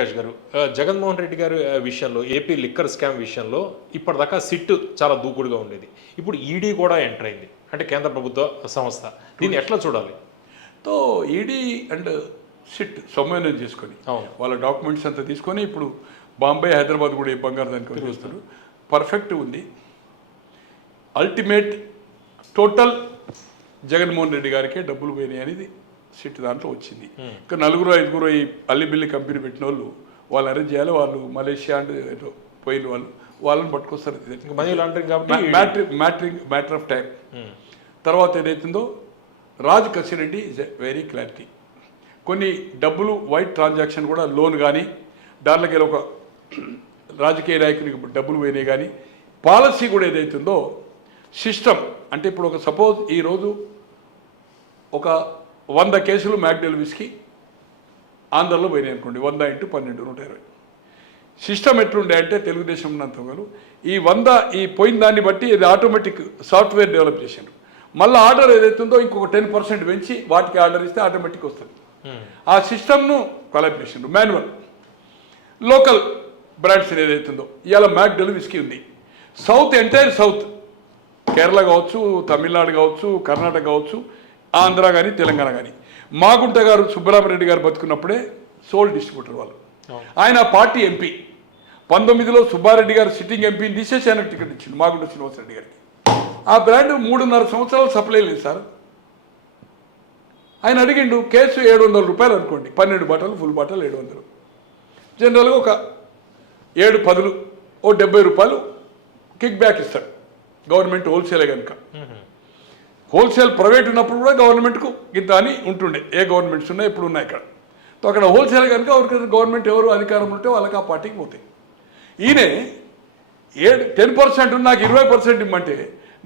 జయప్రకాష్ గారు జగన్మోహన్ రెడ్డి గారి విషయంలో ఏపీ లిక్కర్ స్కామ్ విషయంలో ఇప్పటిదాకా సిట్ చాలా దూకుడుగా ఉండేది. ఇప్పుడు ఈడీ కూడా ఎంటర్ అయింది. అంటే కేంద్ర ప్రభుత్వ సంస్థ. దీన్ని ఎట్లా చూడాలి? తో ఈడీ అండ్ సిట్ సమన్వయం చేసుకొని అవును. వాళ్ళ డాక్యుమెంట్స్ అంతా తీసుకొని ఇప్పుడు బాంబే హైదరాబాద్ కూడా ఈ బంగారు దానికి వదిలేస్తారు పర్ఫెక్ట్ ఉంది. అల్టిమేట్ టోటల్ జగన్మోహన్ రెడ్డి గారికే డబ్బులు పోయినాయి అనేది సిట్ దాంట్లో వచ్చింది. ఇంకా నలుగురు ఐదుగురు ఈ అల్లిబిల్లి కంపెనీ పెట్టిన వాళ్ళు వాళ్ళు అరేంజ్ చేయాలి వాళ్ళు మలేషియా అండ్ ఏదో పోయిన వాళ్ళు. వాళ్ళని పట్టుకొస్తారు. ఇంకా మనీ లాండరింగ్ కాబట్టి మ్యాట్రి మ్యాట్రింగ్ మ్యాటర్ ఆఫ్ టైం. తర్వాత ఏదైతుందో Raj Kasireddy is very clarity కొన్ని డబ్బులు వైట్ ట్రాన్సాక్షన్ కూడా లోన్ కానీ దాంట్లోకి ఒక రాజకీయ నాయకునికి డబ్బులు పోయినాయి కానీ పాలసీ కూడా ఏదైతుందో సిస్టమ్ అంటే ఇప్పుడు ఒక సపోజ్ ఈరోజు ఒక వంద కేసులు మ్యాక్డెల్విస్కి ఆంధ్రలో పోయినాయి అనుకోండి వంద ఇంటూ పన్నెండు నూట ఇరవై. సిస్టమ్ ఎట్లుండే అంటే తెలుగుదేశం ఉన్నంతవరకు ఈ వంద ఈ పోయిన దాన్ని బట్టి ఇది ఆటోమేటిక్ సాఫ్ట్వేర్ డెవలప్ చేశారు మళ్ళీ ఆర్డర్ ఏదైతుందో ఇంకొక టెన్ పర్సెంట్ పెంచి వాటికి ఆర్డర్ ఇస్తే ఆటోమేటిక్ వస్తుంది. ఆ సిస్టమ్ను కొలాబ్ చేసిండ్రు మాన్యువల్. లోకల్ బ్రాండ్స్ ఏదైతుందో ఇవాళ మ్యాక్ డెలివిస్కి ఉంది. South entire south. కేరళ కావచ్చు తమిళనాడు కావచ్చు కర్ణాటక కావచ్చు ఆంధ్ర కానీ తెలంగాణ కానీ మాగుంట గారు సుబ్బరామరెడ్డి గారు బతుకున్నప్పుడే సోల్ డిస్ట్రిబ్యూటర్ వాళ్ళు. ఆయన పార్టీ ఎంపీ. పంతొమ్మిదిలో సుబ్బారెడ్డి గారు సిట్టింగ్ ఎంపీని తీసేసి ఆయనకు టికెట్ ఇచ్చింది మాగుంట శ్రీనివాసరెడ్డి గారికి. ఆ బ్రాండ్ మూడున్నర సంవత్సరాలు సప్లై లేదు సార్. ఆయన అడిగిండు కేసు ఏడు వందల రూపాయలు అనుకోండి. పన్నెండు బాటలు ఫుల్ బాటలు ఏడు వందలు జనరల్గా ఒక ఏడు పదులు ఓ డెబ్బై రూపాయలు కిక్ బ్యాక్ ఇస్తాడు. గవర్నమెంట్ హోల్సేలే కనుక హోల్సేల్ ప్రైవేట్ ఉన్నప్పుడు కూడా గవర్నమెంట్కు ఇంత అని ఉంటుండే. ఏ గవర్నమెంట్స్ ఉన్నాయి? ఇప్పుడు ఉన్నాయి ఇక్కడ. సో అక్కడ హోల్సేల్ కనుక ఎవరికి గవర్నమెంట్ ఎవరు అధికారం ఉంటే వాళ్ళకి ఆ పార్టీకి పోతాయి. ఈయనే ఏడు టెన్ పర్సెంట్ నాకు ఇరవై పర్సెంట్ ఇమ్మంటే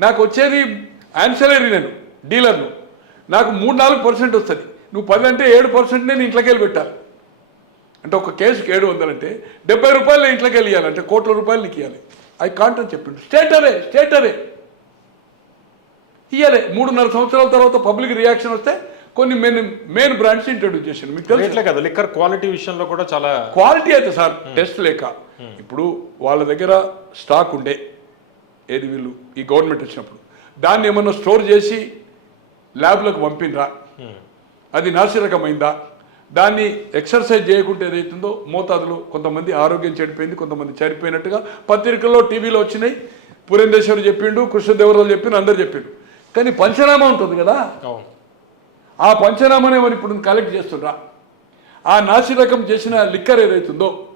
నాకు వచ్చేది యాన్సలరీ నేను డీలర్ను నాకు మూడు నాలుగు పర్సెంట్ వస్తుంది. నువ్వు పది అంటే ఏడు పర్సెంట్ నేను ఇంట్లోకి వెళ్ళి పెట్టాలి. అంటే ఒక కేసుకి ఏడు వందలంటే డెబ్బై రూపాయలు నేను ఇంట్లోకి వెళ్ళి ఇవ్వాలి అంటే కోట్ల రూపాయలు నీకు ఇవ్వాలి ఐ కాంట్ అని చెప్పిండు. స్టేటరే స్టేటరే ఇయ్యాలి మూడున్నర సంవత్సరాల తర్వాత పబ్లిక్ రియాక్షన్ వస్తే కొన్ని మెయిన్ మెయిన్ బ్రాండ్స్ ఇంట్రొడ్యూస్ చేశాను మీకు తెలుసు. కదా లిక్కర్ క్వాలిటీ విషయంలో కూడా చాలా క్వాలిటీ అయితే సార్ టెస్ట్ లేక ఇప్పుడు వాళ్ళ దగ్గర స్టాక్ ఉండే ఏది వీళ్ళు ఈ గవర్నమెంట్ వచ్చినప్పుడు. దాన్ని ఏమన్నా స్టోర్ చేసి ల్యాబ్లకు పంపినరా? అది నాసిరకమైందా? దాన్ని ఎక్సర్సైజ్ చేయకుంటే ఏదైతుందో మోతాదులు కొంతమంది ఆరోగ్యం చెడిపోయింది కొంతమంది చనిపోయినట్టుగా పత్రికల్లో టీవీలో వచ్చినాయి. పురేందేశ్వరు చెప్పిండు కృష్ణదేవరాలు చెప్పిండు అందరు చెప్పిండు. కానీ పంచనామా ఉంటుంది కదా? ఆ పంచనామానే మరి ఇప్పుడు కలెక్ట్ చేస్తుండ్రా. ఆ నాసిరకం చేసిన లిక్కర్ ఏదైతుందో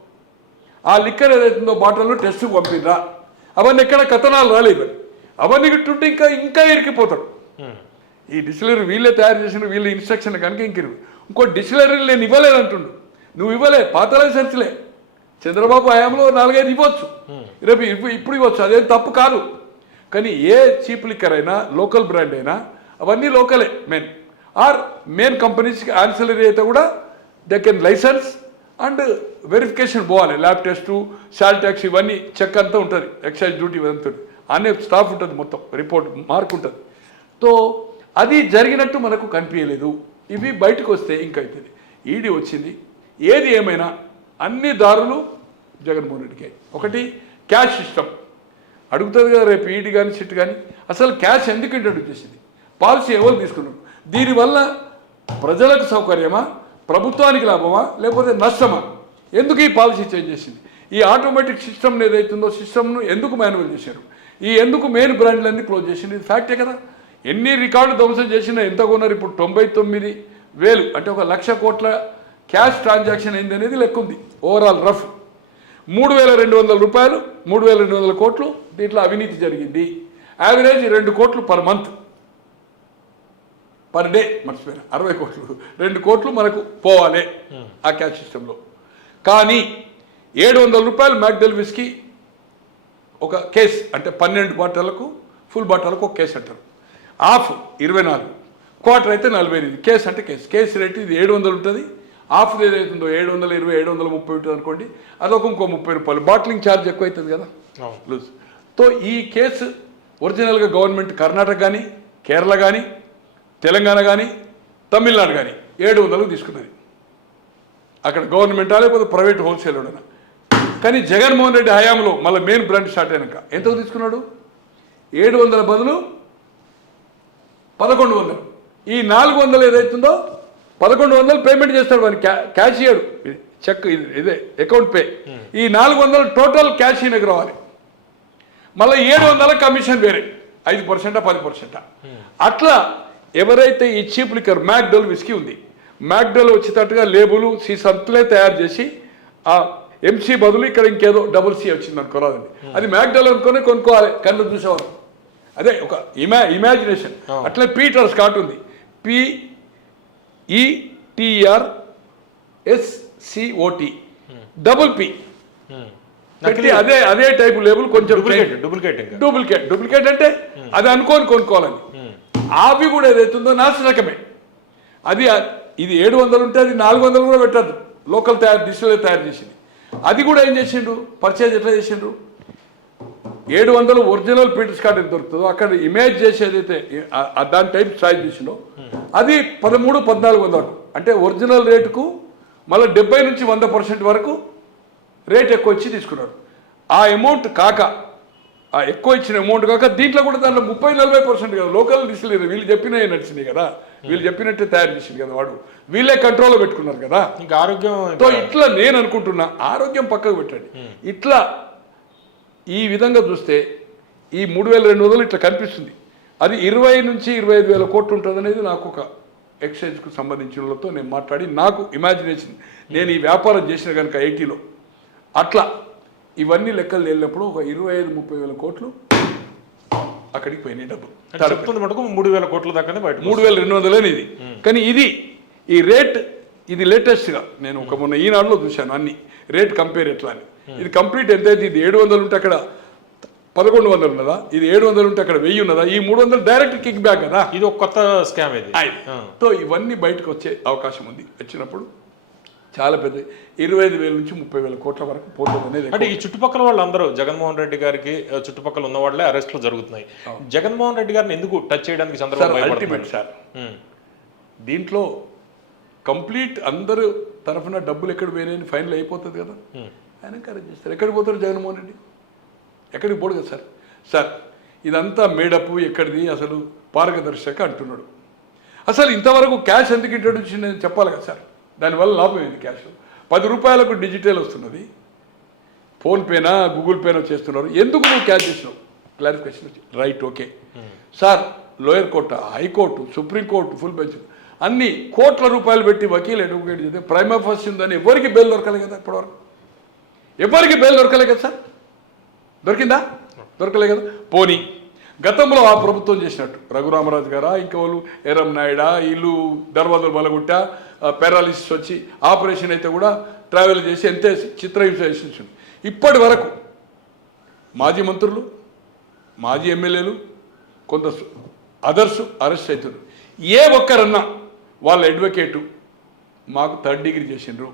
ఆ లిక్కర్ ఏదైతుందో బాటిల్లో టెస్ట్కి పంపినరా అవన్నీ ఎక్కడ కథనాలు రాలేదు. అవన్నీ గిట్టుంటే ఇంకా ఇంకా ఇరికిపోతాడు. ఈ డిస్టిలరీ వీళ్ళే తయారు చేసిన వీళ్ళ ఇన్స్ట్రక్షన్ కనుక ఇంకిరు. ఇంకో డిస్టిలరీ నేను ఇవ్వలేదు అంటుండు. నువ్వు ఇవ్వలే పాత లైసెన్స్లే చంద్రబాబు హయాంలో నాలుగైదు ఇవ్వచ్చు. రేపు ఇప్పు- ఇప్పుడు ఇవ్వచ్చు. అదేం తప్పు కాదు. కానీ ఏ చీప్ లిక్కర్ అయినా లోకల్ బ్రాండ్ అయినా అవన్నీ లోకలే మెయిన్ ఆర్ మెయిన్ కంపెనీస్కి ఆన్సలరీ అయితే కూడా they can licence and verification పోవాలి. ల్యాబ్ టెస్టు శాల్ ట్యాక్స్ ఇవన్నీ చెక్ అంతా ఉంటుంది. ఎక్సైజ్ డ్యూటీ ఇదంతా అనే స్టాఫ్ ఉంటుంది మొత్తం. రిపోర్ట్ మార్క్ ఉంటుంది. సో అది జరిగినట్టు మనకు కనిపించలేదు. ఇవి బయటకు వస్తే ఇంకా అవుతుంది ఈడీ వచ్చింది. ఏది ఏమైనా అన్ని దారులు జగన్మోహన్ రెడ్డికి. ఒకటి క్యాష్ సిస్టమ్ అడుగుతుంది కదా రేపు ఈడి కానీ సిట్ కానీ అసలు క్యాష్ ఎందుకు ఇంట్రడ్యూస్ చేసింది? పాలసీ ఎవరు తీసుకున్నారు? దీనివల్ల ప్రజలకు సౌకర్యమా? ప్రభుత్వానికి లాభమా? లేకపోతే నష్టమా? ఎందుకు ఈ పాలసీ చేంజ్ చేసింది? ఈ ఆటోమేటిక్ సిస్టమ్ ఏదైతుందో సిస్టమ్ను ఎందుకు మాన్యువల్ చేశారు? ఈ ఎందుకు మెయిన్ బ్రాండ్లన్నీ క్లోజ్ చేసింది? ఇది ఫ్యాక్టే కదా. ఎన్ని రికార్డు ధ్వంసం చేసినా ఎంత కొన్నారు ఇప్పుడు? తొంభై తొమ్మిది వేలు. అంటే ఒక లక్ష కోట్ల క్యాష్ ట్రాన్సాక్షన్ అయింది అనేది లెక్కుంది. ఓవరాల్ రఫ్ మూడు వేల రెండు వందల రూపాయలు మూడు వేల రెండు వందల కోట్లు దీంట్లో అవినీతి జరిగింది. యావరేజ్ రెండు కోట్లు పర్ మంత్ పర్ డే మర్చిపోయినా. అరవై కోట్లు. రెండు కోట్లు మనకు పోవాలి ఆ క్యాష్ సిస్టంలో కానీ ఏడు వందల రూపాయలు మ్యాక్డెల్విస్కి ఒక కేస్ అంటే పన్నెండు బాటలకు ఫుల్ బాటలకు ఒక కేసు అంటారు. ఆఫ్ ఇరవై నాలుగు. క్వార్టర్ అయితే నలభై ఎనిమిది. కేసు అంటే కేసు కేసు రేటు ఇది ఏడు వందలు ఉంటుంది. ఆఫ్ ఏదైతుందో ఏడు వందల ఇరవై ఏడు వందల ముప్పై ఉంటుంది అనుకోండి అదొక ఇంకో ముప్పై రూపాయలు. బాటిలింగ్ ఛార్జ్ ఎక్కువ అవుతుంది కదా లూజ్ సో ఈ కేసు ఒరిజినల్గా గవర్నమెంట్ కర్ణాటక కానీ కేరళ కానీ తెలంగాణ కానీ తమిళనాడు కానీ ఏడు వందలకు తీసుకున్నది. అక్కడ గవర్నమెంటా లేకపోతే ప్రైవేట్ హోల్సేల్ కానీ జగన్మోహన్ రెడ్డి హయాంలో మళ్ళీ మెయిన్ బ్రాండ్ స్టార్ట్ అయినాక ఎంతో తీసుకున్నాడు? ఏడు వందల బదులు పదకొండు వందలు. ఈ నాలుగు వందలు ఏదైతుందో పదకొండు వందలు పేమెంట్ చేస్తాడు వాడిని క్యా క్యాష్ ఇయ్యాడు చెక్ ఇది ఇదే అకౌంట్ పే. ఈ నాలుగు వందలు టోటల్ క్యాష్ ఈయనకు రావాలి. మళ్ళీ ఏడు వందల కమిషన్ వేరే. ఐదు పర్సెంటా పది పర్సెంటా. అట్లా ఎవరైతే ఈ చీప్ లిక్కర్ మ్యాక్డోల్ విస్కీ ఉంది మ్యాక్డోల్ వచ్చేటట్టుగా లేబుల్ సీసంతులే తయారు చేసి ఆ ఎంసీ బదులు ఇక్కడ ఇంకేదో డబుల్ సి వచ్చింది అనుకోరాదండి అది మ్యాక్డోల్ అనుకొని కొనుక్కోవాలి కళ్ళు చూసేవారు అదే ఒక ఇమా ఇమాజినేషన్. అట్లే పీటర్ స్కాట్ ఉంది. P E T R S C O T double P. పెట్టి అదే అదే టైపు లేబుల్ కొంచెం డూప్లికేట్ డూప్లికేట్ డూప్లికేట్ డూప్లికేట్ అంటే అది అనుకోని కొనుక్కోవాలని. ఉమ్. ఆవి కూడా ఏదైతుందో నాశనకమే. అది ఇది ఏడు వందలు ఉంటే అది నాలుగు వందలు కూడా పెట్టద్దు లోకల్ తయారు డిస్టిల్ తయారు చేసింది. అది కూడా ఏం చేసిండ్రు? పర్చేజ్ ఎట్లా చేసిండ్రు? ఏడు వందలు ఒరిజినల్ పీటర్స్ కార్డ్ ఎంత దొరుకుతుందో అక్కడ ఇమేజ్ చేసి ఏదైతే దాని టైప్ ఛార్జ్ చేసిందో అది పదమూడు పద్నాలుగు వందలు. అంటే ఒరిజినల్ రేటుకు మళ్ళీ డెబ్బై నుంచి వంద పర్సెంట్ వరకు రేట్ ఎక్కువ ఇచ్చి తీసుకున్నారు. ఆ అమౌంట్ కాక ఆ ఎక్కువ ఇచ్చిన అమౌంట్ కాక దీంట్లో కూడా దాంట్లో ముప్పై నలభై పర్సెంట్ కదా. లోకల్ డిస్టిలరీ వీళ్ళు చెప్పినవి నడిచినాయి కదా. వీళ్ళు చెప్పినట్టే తయారు చేసింది కదా వాడు. వీళ్ళే కంట్రోల్లో పెట్టుకున్నారు కదా. ఇంకా ఆరోగ్యం సో ఇట్లా నేను అనుకుంటున్నా ఆరోగ్యం పక్కకు పెట్టండి. ఇట్లా ఈ విధంగా చూస్తే ఈ మూడు వేల రెండు వందలు ఇట్లా కనిపిస్తుంది. అది ఇరవై నుంచి ఇరవై ఐదు వేల కోట్లు ఉంటుంది అనేది నాకు ఒక ఎక్స్చేంజ్కు సంబంధించిన వాళ్ళతో నేను మాట్లాడి నాకు ఇమాజినేషన్ నేను ఈ వ్యాపారం చేసిన కనుక ఐటీలో అట్లా ఇవన్నీ లెక్కలు వెళ్ళినప్పుడు ఒక ఇరవై ఐదు ముప్పై వేల కోట్లు అక్కడికి పోయినాయి డబ్బులు. అంటే చెప్తుంది మటుకు మూడు వేల కోట్ల దాకానే బయట మూడు వేల రెండు వందలని ఇది కానీ ఇది ఈ రేట్ ఇది లేటెస్ట్గా నేను ఒక మొన్న ఈనాడులో చూశాను అన్ని. రేట్ కంపేర్ ఎట్లా అని. ఇది కంప్లీట్ ఎంత అయితే ఇది ఏడు వందలు ఉంటే అక్కడ పదకొండు వందలు ఉన్నదా? ఇది ఏడు వందలు ఉంటే అక్కడ వెయ్యి ఉన్నదా? ఈ మూడు వందలు డైరెక్ట్ కిక్ బ్యాక్ కదా? ఇది ఒక కొత్త స్కామ్ ఇది. సో ఇవన్నీ బయటకు వచ్చే అవకాశం ఉంది. వచ్చినప్పుడు చాలా పెద్ద ఇరవై ఐదు వేల నుంచి ముప్పై వేల కోట్ల వరకు పోతుంది అనేది అంటే ఈ చుట్టుపక్కల వాళ్ళందరూ జగన్మోహన్ రెడ్డి గారికి చుట్టుపక్కల ఉన్న వాళ్ళే అరెస్టులు జరుగుతున్నాయి. జగన్మోహన్ రెడ్డి గారిని ఎందుకు టచ్ చేయడానికి సందర్భం అల్టిమేట్ సార్. దీంట్లో కంప్లీట్ అందరూ తరఫున డబ్బులు ఎక్కడ పోయినాయని ఫైనల్ అయిపోతుంది కదా. ఆయన ఎంకరేజ్ చేస్తారు. ఎక్కడికి పోతారు జగన్మోహన్ రెడ్డి? ఎక్కడికి పోడు కదా సార్. సార్ ఇదంతా మేడప్ ఎక్కడిది? అసలు పారదర్శక అంటున్నాడు. అసలు ఇంతవరకు క్యాష్ ఎందుకు ఇంట్రొడ్యూస్ నేను చెప్పాలి కదా సార్. దానివల్ల లాభం ఏంది క్యాష్ పది రూపాయలకు డిజిటల్ వస్తున్నది. ఫోన్పేనా గూగుల్ పేనా చేస్తున్నారు. ఎందుకు నువ్వు క్యాష్ చేసినావు? క్లారిఫికేషన్ వచ్చి right okay sir lower court high court supreme court full bench అన్ని కోట్ల రూపాయలు పెట్టి వకీలు అడ్వకేట్ చేస్తే ప్రైమ్ ఆఫర్స్ ఉందని ఎవరికి బెయిల్ దొరకలే కదా ఇప్పటివరకు? ఎవరికి బెయిల్ దొరకలే కదా సార్ దొరికిందా? దొరకలే కదా. పోనీ గతంలో ఆ ప్రభుత్వం చేసినట్టు రఘురామరాజు గారా ఇంకా వాళ్ళు ఎరం నాయుడా ఇల్లు దర్వాజలు బలగొట్టా పారాలిసిస్ వచ్చి ఆపరేషన్ అయితే కూడా ట్రావెల్ చేసి ఎంతే చిత్రహింస చేసింది ఇప్పటి వరకు మాజీ మంత్రులు మాజీ ఎమ్మెల్యేలు కొంత అదర్స్ అరెస్ట్ అవుతున్నారు ఏ ఒక్కరన్నా వాళ్ళ అడ్వకేటు మాకు థర్డ్ డిగ్రీ చేసిండ్రు.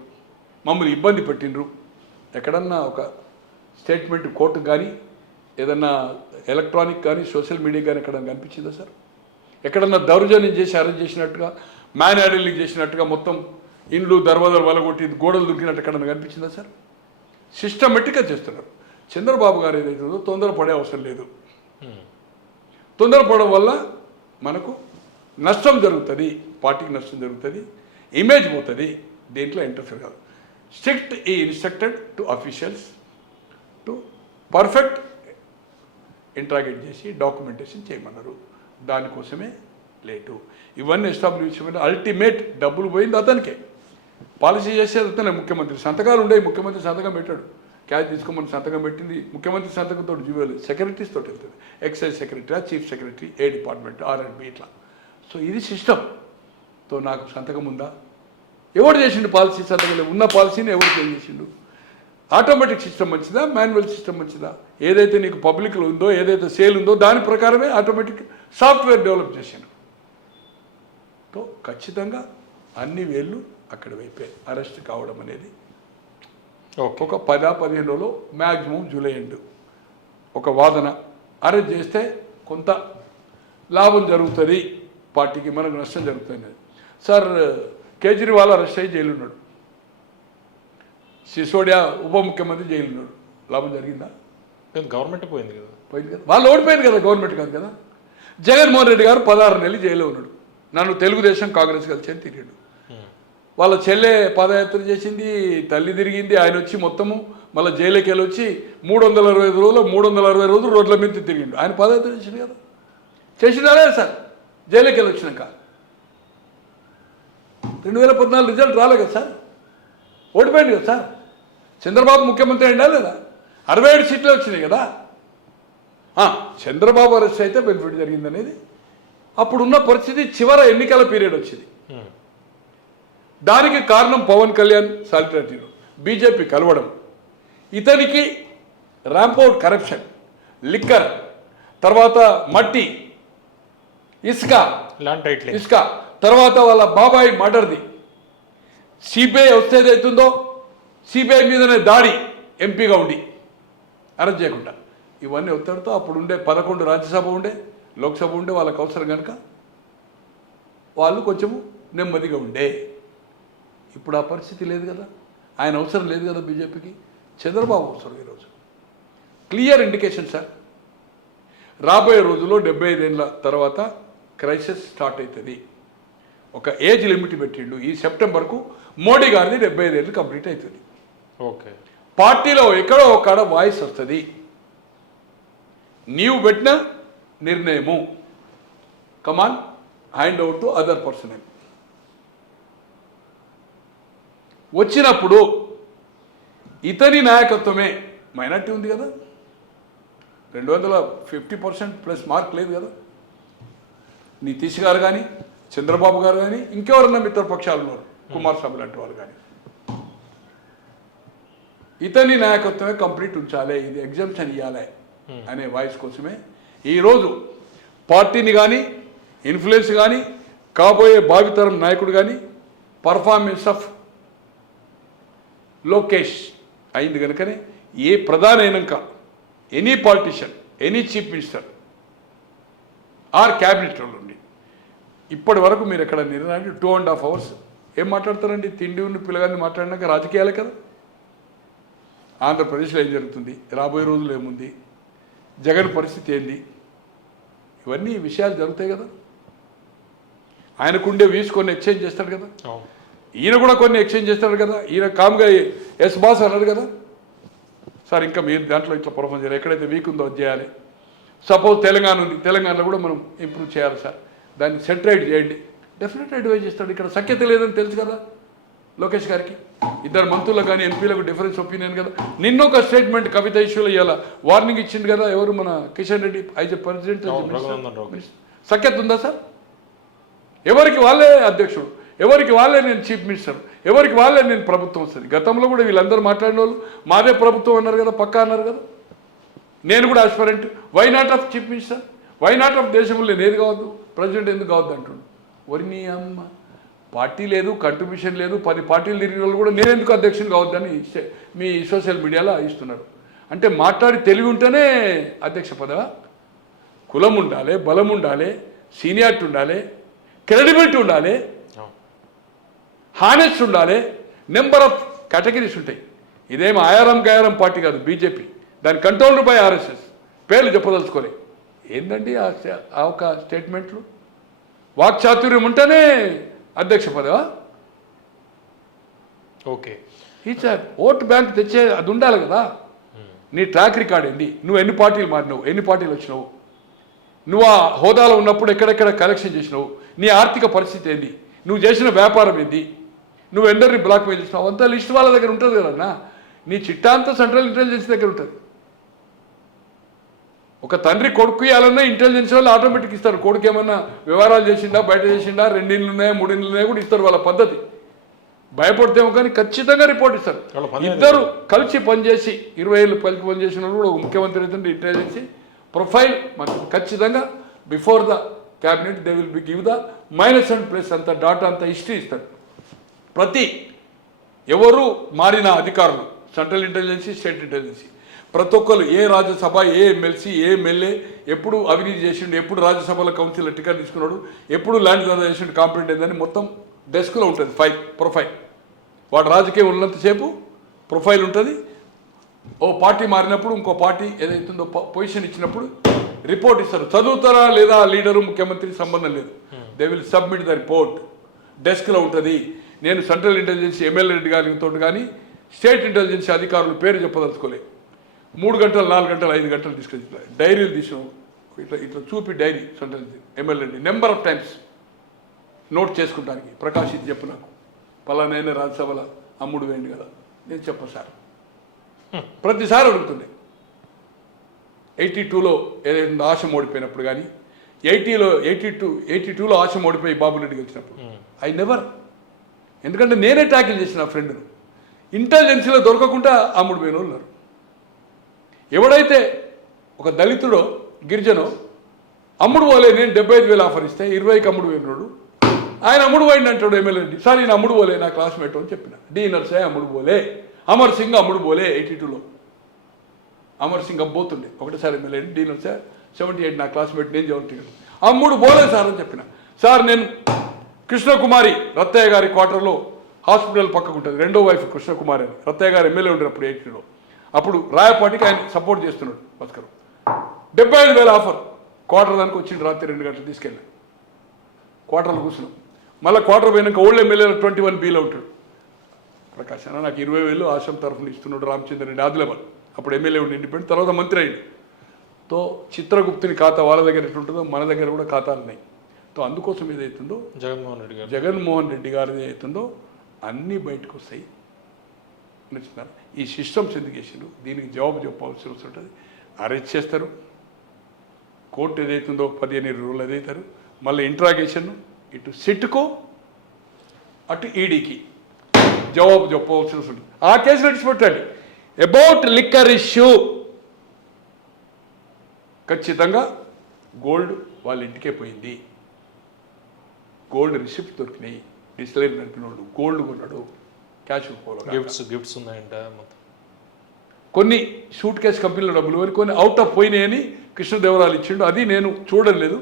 మమ్మల్ని ఇబ్బంది పెట్టిండ్రు. ఎక్కడన్నా ఒక స్టేట్మెంట్ కోర్టు కానీ ఏదన్నా ఎలక్ట్రానిక్ కానీ సోషల్ మీడియా కానీ ఎక్కడన్నా కనిపించిందా సార్? ఎక్కడన్నా దౌర్జన్యం చేసి అరెస్ట్ చేసినట్టుగా మ్యాన్ చేసినట్టుగా మొత్తం ఇండ్లు దర్వాజాలు వలగొట్టి గోడలు దురికినట్టు ఎక్కడన్నా కనిపించిందా సార్? సిస్టమేటిక్గా చేస్తున్నారు. చంద్రబాబు గారు ఏదైతుందో తొందరపడే అవసరం లేదు. తొందరపడడం వల్ల మనకు నష్టం జరుగుతుంది పార్టీకి నష్టం జరుగుతుంది ఇమేజ్ పోతుంది దేంట్లో ఇంటర్ఫియర్ కాదు. స్ట్రిక్ట్ ఈ instructed to officials to perfect interrogate చేసి డాక్యుమెంటేషన్ చేయమన్నారు. దానికోసమే లేటు. ఇవన్నీ ఎస్టాబ్లిష్ అల్టిమేట్ డబ్బులు పోయింది అతనికే. పాలసీ చేసేది అతనే ముఖ్యమంత్రి. సంతకాలు ఉండేవి ముఖ్యమంత్రి సంతకం పెట్టాడు. క్యాష్ తీసుకోమని సంతకం పెట్టింది. ముఖ్యమంత్రి సంతకంతో జీవోలు సెక్రటరీస్ తోటి వెళ్తుంది. ఎక్సైజ్ సెక్రటరీ చీఫ్ సెక్రటరీ ఏ డిపార్ట్మెంట్ ఆర్ ఇట్లా. సో ఇది సిస్టమ్తో నాకు సంతకం ఉందా? ఎవడు చేసిండు పాలసీ సంతకం లేదు. ఉన్న పాలసీని ఎవరు చేసిండు? ఆటోమేటిక్ సిస్టమ్ మంచిదా మాన్యువల్ సిస్టమ్ మంచిదా ఏదైతే నీకు పబ్లిక్లో ఉందో ఏదైతే సేల్ ఉందో దాని ప్రకారమే ఆటోమేటిక్ సాఫ్ట్వేర్ డెవలప్ చేశాను తో ఖచ్చితంగా అన్ని వేళ్ళు అక్కడ వైపే అరెస్ట్ కావడం అనేది. ఒక పద పదిహేను రోజులు మ్యాక్సిమం జూలై ఎండ్. ఒక వాదన అరెస్ట్ చేస్తే కొంత లాభం జరుగుతుంది పార్టీకి మనకు నష్టం జరుగుతుంది. సార్ కేజ్రీవాల్ అరెస్ట్ అయ్యి జైలు ఉన్నాడు సిసోడియా ఉప ముఖ్యమంత్రి జైలు ఉన్నాడు లాభం జరిగిందా? గవర్నమెంట్ పోయింది కదా. పోయింది కదా. వాళ్ళు ఓడిపోయింది కదా గవర్నమెంట్ కాదు కదా. జగన్మోహన్ రెడ్డి గారు పదహారు నెలలు జైల్లో ఉన్నాడు. నన్ను తెలుగుదేశం కాంగ్రెస్ కలిసి అని తిరిగిండు. వాళ్ళ చెల్లె పాదయాత్ర చేసింది తల్లి తిరిగింది ఆయన వచ్చి మొత్తము మళ్ళీ జైలుకి వెళ్ళి వచ్చి మూడు వందల అరవై ఐదు రోజులు మూడు వందల అరవై రోజులు రోడ్ల మీద తిరిగిండు. ఆయన పాదయాత్ర చేసింది కదా. చేసినారే సార్? జైలుకి వెళ్ళి వచ్చినాక. రెండు వేల పద్నాలుగు రిజల్ట్ రాలే కదా సార్? ఓడిపోయింది కదా సార్? చంద్రబాబు ముఖ్యమంత్రి అయినా లేదా? అరవై ఏడు సీట్లే వచ్చినాయి కదా. చంద్రబాబు అరెస్ట్ అయితే బెనిఫిట్ జరిగిందనేది అప్పుడున్న పరిస్థితి చివర ఎన్నికల పీరియడ్ వచ్చింది. ఉమ్. దానికి కారణం పవన్ కళ్యాణ్ సాలిటరీలో బీజేపీ కలవడం. ఇతనికి ర్యాంపోర్ట్ కరప్షన్ లిక్కర్ తర్వాత మట్టి ఇసుక. ఇసుక. తర్వాత వాళ్ళ బాబాయ్ మర్డర్ది. సిబిఐ వస్తే ఏదైతుందో సిబిఐ మీదనే దాడి ఎంపీగా ఉండి. అరెస్ట్ చేయకుండా. ఇవన్నీ ఒత్తిడితో అప్పుడు ఉండే పదకొండు రాజ్యసభ ఉండే. లోక్సభ ఉండే వాళ్ళకి అవసరం కనుక వాళ్ళు కొంచెము నెమ్మదిగా ఉండే. ఇప్పుడు ఆ పరిస్థితి లేదు కదా. ఆయన అవసరం లేదు కదా బీజేపీకి. చంద్రబాబు అవసరం ఈరోజు. క్లియర్ ఇండికేషన్ సార్ రాబోయే రోజుల్లో డెబ్బై ఐదేళ్ళ తర్వాత క్రైసిస్ స్టార్ట్ అవుతుంది ఒక ఏజ్ లిమిట్ పెట్టిండు. ఈ సెప్టెంబర్కు మోడీ గారిది డెబ్బై ఐదేళ్ళు కంప్లీట్ అవుతుంది ఓకే. పార్టీలో ఎక్కడో ఒక్కడ వాయిస్ వస్తుంది. నీవు పెట్టిన నిర్ణయము. Come on hand out to other person వచ్చినప్పుడు ఇతని నాయకత్వమే మైనార్టీ ఉంది కదా. రెండు వందల ఫిఫ్టీ పర్సెంట్ ప్లస్ మార్క్ లేదు కదా. నితీష్ గారు కానీ చంద్రబాబు గారు కానీ ఇంకెవరన్నా మిత్రపక్షాలు ఉన్నారు? కుమారస్వామి లాంటి వాళ్ళు కానీ ఇతని నాయకత్వమే కంప్లీట్ ఉంచాలి ఇది ఎగ్జామ్షన్ ఇవ్వాలి అనే వాయిస్ కోసమే ఈరోజు పార్టీని కానీ ఇన్ఫ్లుయెన్స్ కానీ కాబోయే భావితరం నాయకుడు కానీ పర్ఫార్మెన్స్ ఆఫ్ లోకేష్ అయింది కనుకనే ఏ ప్రధాన అయినాక any politician any chief minister or cabinet ఉండి ఇప్పటి వరకు మీరు ఎక్కడ నిర్ణయం టూ అండ్ హాఫ్ అవర్స్ ఏం మాట్లాడతారండి? తిండి ఉన్న పిల్లగాన్ని మాట్లాడినాక రాజకీయాలే కదా. ఆంధ్రప్రదేశ్లో ఏం జరుగుతుంది? రాబోయే రోజులు ఏముంది? జగన్ పరిస్థితి ఏంది? ఇవన్నీ విషయాలు జరుగుతాయి కదా. ఆయనకుండే వ్యూస్ కొన్ని ఎక్స్చేంజ్ చేస్తాడు కదా. ఈయన కూడా కొన్ని ఎక్స్చేంజ్ చేస్తాడు కదా. ఈయన కామ్గా ఎస్ బాస్ అన్నాడు కదా. సార్ ఇంకా మీరు దాంట్లో ఇట్లా పర్ఫామ్ చేయాలి. ఎక్కడైతే వీక్ ఉందో అది చేయాలి. సపోజ్ తెలంగాణ ఉంది. తెలంగాణలో కూడా మనం ఇంప్రూవ్ చేయాలి సార్. దాన్ని సెంట్రైడ్ చేయండి. డెఫినెట్ అడ్వైజ్ చేస్తాడు. ఇక్కడ సఖ్యత లేదని తెలుసు కదా. లోకేష్ గారికి. ఇద్దరు మంత్రులకు కానీ ఎంపీలకు డిఫరెన్స్ ఒపీనియన్ కదా. నిన్న ఒక స్టేట్మెంట్ కవిత ఇష్యూలో ఇవాళ వార్నింగ్ ఇచ్చింది కదా ఎవరు మన కిషన్ రెడ్డి ఐజ్ ప్రెసిడెంట్. సఖ్యత ఉందా సార్? ఎవరికి వాళ్ళే అధ్యక్షుడు? ఎవరికి వాళ్ళే నేను చీఫ్ మినిస్టర్ ఎవరికి వాళ్ళే నేను ప్రభుత్వం వస్తుంది? గతంలో కూడా వీళ్ళందరూ మాట్లాడిన వాళ్ళు మాదే ప్రభుత్వం అన్నారు కదా పక్కా అన్నారు కదా. నేను కూడా aspirant why not of chief minister why not of దేశంలో నేను ఏది కావద్దు? ప్రెసిడెంట్ ఎందుకు కావద్దు అంటుండు. వరిని అమ్మ పార్టీ లేదు కంట్రిబ్యూషన్ లేదు పది పార్టీలు తిరిగిన వాళ్ళు కూడా నేను ఎందుకు అధ్యక్షుని కావద్దని మీ సోషల్ మీడియాలో ఇస్తున్నారు. అంటే మాట్లాడి తెలివి ఉంటేనే అధ్యక్ష పదవా? కులం ఉండాలి బలం ఉండాలి సీనియారిటీ ఉండాలి క్రెడిబిలిటీ ఉండాలి హానెస్ట్ ఉండాలి నెంబర్ ఆఫ్ కేటగిరీస్ ఉంటాయి. ఇదేం ఆయారం గయారం పార్టీ కాదు బీజేపీ. దాని కంట్రోల్డ్ బై ఆర్ఎస్ఎస్. పేర్లు చెప్పదలుచుకోలే. స్టే- ఆ ఒక స్టేట్మెంట్లు? వాక్చాతుర్యం ఉంటేనే అధ్యక్ష పదవా? ఓకే. ఈసార్ ఓటు బ్యాంక్ తెచ్చే అది ఉండాలి కదా. నీ ట్రాక్ రికార్డ్ ఏంటి నువ్వు ఎన్ని పార్టీలు మారినావు? ఎన్ని పార్టీలు వచ్చినావు? నువ్వు ఆ హోదాలో ఉన్నప్పుడు ఎక్కడెక్కడ కలెక్షన్ చేసినావు? నీ ఆర్థిక పరిస్థితి ఏంది? నువ్వు చేసిన వ్యాపారం ఏంది? నువ్వు ఎందరిని బ్లాక్ మెయిల్ చేసినావు? అంతా లిస్ట్ వాళ్ళ దగ్గర ఉంటుంది కదన్నా. నీ చిట్టా అంతా సెంట్రల్ ఇంటెలిజెన్స్ దగ్గర ఉంటుంది. ఒక తండ్రి కొడుకు ఇవ్వాలన్నా ఇంటెలిజెన్స్ వాళ్ళు ఆటోమేటిక్ ఇస్తారు. కొడుకు ఏమన్నా వ్యవహారాలు చేసిండా బయట చేసిండా రెండింళ్ళు ఉన్నాయా మూడింళ్ళు ఉన్నాయా కూడా ఇస్తారు వాళ్ళ పద్ధతి. భయపడితేమో కానీ ఖచ్చితంగా రిపోర్ట్ ఇస్తారు. ఇద్దరు కలిసి పనిచేసి ఇరవై ఏళ్ళు కలిసి పనిచేసిన వాళ్ళు కూడా ఒక ముఖ్యమంత్రి అయితే ఇంటెలిజెన్స్ ప్రొఫైల్ మనకు ఖచ్చితంగా before the cabinet they will be give the minus and plus అంత డాటా అంత హిస్టరీ ఇస్తారు. ప్రతి ఎవరు మారిన అధికారులు సెంట్రల్ ఇంటెలిజెన్సీ స్టేట్ ఇంటెలిజెన్సీ ప్రతి ఒక్కరు ఏ రాజ్యసభ ఏ ఎమ్మెల్సీ ఏ ఎమ్మెల్యే ఎప్పుడు అవినీతి చేసిండు ఎప్పుడు రాజ్యసభలో కౌన్సిల్ టికెట్ తీసుకున్నాడు ఎప్పుడు ల్యాండ్ దందా చేసిండు కాంప్లైంట్ ఏందని మొత్తం డెస్క్లో ఉంటుంది ఫైల్ ప్రొఫైల్ వాడు రాజకీయం ఉన్నంతసేపు ప్రొఫైల్ ఉంటుంది. ఓ పార్టీ మారినప్పుడు ఇంకో పార్టీ ఏదైతుందో పొజిషన్ ఇచ్చినప్పుడు రిపోర్ట్ ఇస్తారు. చదువుతారా లేదా లీడరు ముఖ్యమంత్రి సంబంధం లేదు. They will submit the report డెస్క్లో ఉంటుంది. నేను సెంట్రల్ ఇంటెలిజెన్స్ ఎమ్మెల్యే రెడ్డి గారితో కానీ స్టేట్ ఇంటెలిజెన్స్ అధికారుల పేరు చెప్పదలుచుకోలే. మూడు గంటలు నాలుగు గంటలు ఐదు గంటలు తీసుకొచ్చి డైరీలు తీసాం. ఇట్లా ఇట్లా చూపి diary central MLA Reddy number of times note చేసుకుంటానికి. Prakash ఇది చెప్పు నాకు. పలానైనా రాజ్యసభలో అమ్ముడు వేయండి కదా. నేను చెప్పను సార్. ప్రతిసారి అడుగుతుంది ఎయిటీ టూలో ఏదైతే ఆశ ఓడిపోయినప్పుడు కానీ ఎయిటీలో ఎయిటీ టూ ఎయిటీ టూలో ఆశ ఓడిపోయి బాబురెడ్డి గెలిచినప్పుడు ఐ నెవర్ ఎందుకంటే నేనే ట్యాకిల్ చేసిన ఫ్రెండ్ను. ఇంటెలిజెన్సీలో దొరకకుండా అమ్ముడు పోయిన వాళ్ళు ఉన్నారు. ఎవడైతే ఒక దళితుడో గిరిజనో అమ్ముడు పోలే నేను డెబ్బై ఐదు వేలు ఆఫర్ ఇస్తే ఇరవైకి అమ్ముడు పోయినాడు. ఆయన అమ్ముడు పోయింది అంటాడు ఎమ్మెల్యే సార్ ఈయన అమ్ముడు పోలే నా క్లాస్మేట్ అని చెప్పిన. డి నర్సే అమ్ముడు పోలే అమర్ సింగ్ అమ్ముడు పోలే ఎయిటీ టూలో. అమర్ సింగ్ అబ్బోతుండే. ఒకటేసారి ఎమ్మెల్యే డి నర్సే సెవెంటీ ఎయిట్ నా క్లాస్మేట్ నేను సెవెంటీ అమ్ముడు పోలే సార్ అని చెప్పిన. సార్ నేను కృష్ణకుమారి రత్తయ్య గారి క్వార్టర్లో హాస్పిటల్ పక్కకు ఉంటుంది రెండో వైఫ్ కృష్ణకుమారి అని. రత్తయ్య గారు ఎమ్మెల్యే ఉండేటప్పుడు ఎయిటీలో అప్పుడు రాయపాటికి ఆయన సపోర్ట్ చేస్తున్నాడు భాస్కర్. డెబ్బై ఐదు వేల ఆఫర్. క్వార్టర్ దానికి వచ్చింది రాత్రి రెండు గంటలు తీసుకెళ్ళి. క్వార్టర్లో కూర్చున్నాం. మళ్ళీ క్వార్టర్ పోయినాక ఓల్డ్ ఎమ్మెల్యేలో ట్వంటీ వన్ బీలో ఉంటాడు. ప్రకాశ్ అన్న నాకు ఇరవై వేలు ఆశ్రమ తరఫున ఇస్తున్నాడు రామచంద్ర రెడ్డి ఆదిలాబాద్. అప్పుడు ఎమ్మెల్యే ఉండి ఇండిపెండెంట్ తర్వాత మంత్రి అయింది తో చిత్రగుప్తుని ఖాతా వాళ్ళ దగ్గర ఎట్లుంటుందో మన దగ్గర కూడా ఖాతాలు ఉన్నాయి. తో అందుకోసం ఏదైతుందో జగన్మోహన్ రెడ్డి గారు. జగన్మోహన్ రెడ్డి గారిది ఏదైతుందో అన్నీ బయటకు వస్తాయి. నచ్చుతున్నారు ఈ సిస్టమ్స్ ఎందుకు చేసిండు దీనికి జవాబు చెప్పాల్సి ఉంటుంది. అరెస్ట్ చేస్తారు. కోర్టు ఏదైతుందో పదిహేను రూల్ రోజులు ఏదైతారు మళ్ళీ ఇంట్రాగేషన్ ఇటు సిట్కో అటు ఈడీకి జవాబు చెప్పవలసిన ఉంటుంది. ఆ కేసు విడిచిపెట్టండి అబౌట్ లిక్కర్ ఇష్యూ ఖచ్చితంగా గోల్డ్ వాళ్ళ ఇంటికే పోయింది. గోల్డ్ రిసిప్ట్ దొరికినాయి. డిస్లైన్ నడిపిన వాళ్ళు గోల్డ్ కొన్నాడు. క్యాష్ పోలో గిఫ్ట్స్ గిఫ్ట్స్ ఉన్నాయంట మొత్తం. కొన్ని సూట్ కేసు కంపెనీలో డబ్బులు పోయి కొన్ని అవుట్ ఆఫ్ పోయినాయని కృష్ణదేవరాలు ఇచ్చిండు. అది నేను చూడలేదు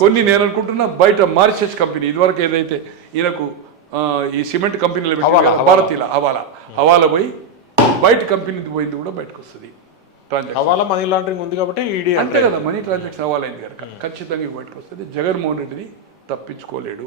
కొన్ని నేను అనుకుంటున్నా బయట మారిషస్ కంపెనీ ఇదివరకు ఏదైతే ఈయనకు ఈ సిమెంట్ కంపెనీలో పెట్టిండు హవాలా, కదా, హవాలా. భారతీయుల హవాలా. హవాలా పోయి బయట కంపెనీ పోయింది కూడా బయటకు వస్తుంది ట్రాన్సాక్షన్ హవాలా మనీ లాండరింగ్ ఉంది కాబట్టి ఈడీ అంతే కదా మనీ ట్రాన్సాక్షన్ అవ్వాలైంది కనుక. ఖచ్చితంగా ఇవి బయటకు వస్తుంది జగన్మోహన్ రెడ్డిని తప్పించుకోలేడు.